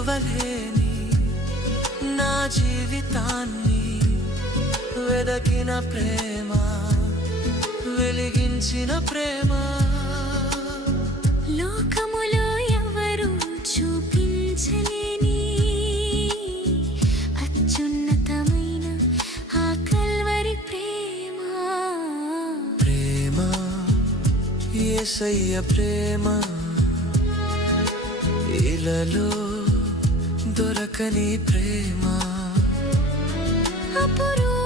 విలువలేని నా జీవితాన్ని వెదకిన ప్రేమ, వెలిగించిన ప్రేమ. లోకములో ఎవరు చూపించలేని అత్యున్నతమైన ఆ కల్వరి ప్రేమ. ప్రేమ, యేసయ్య ప్రేమ, ఇలలో దొరకని ప్రేమ. అపురూపమైన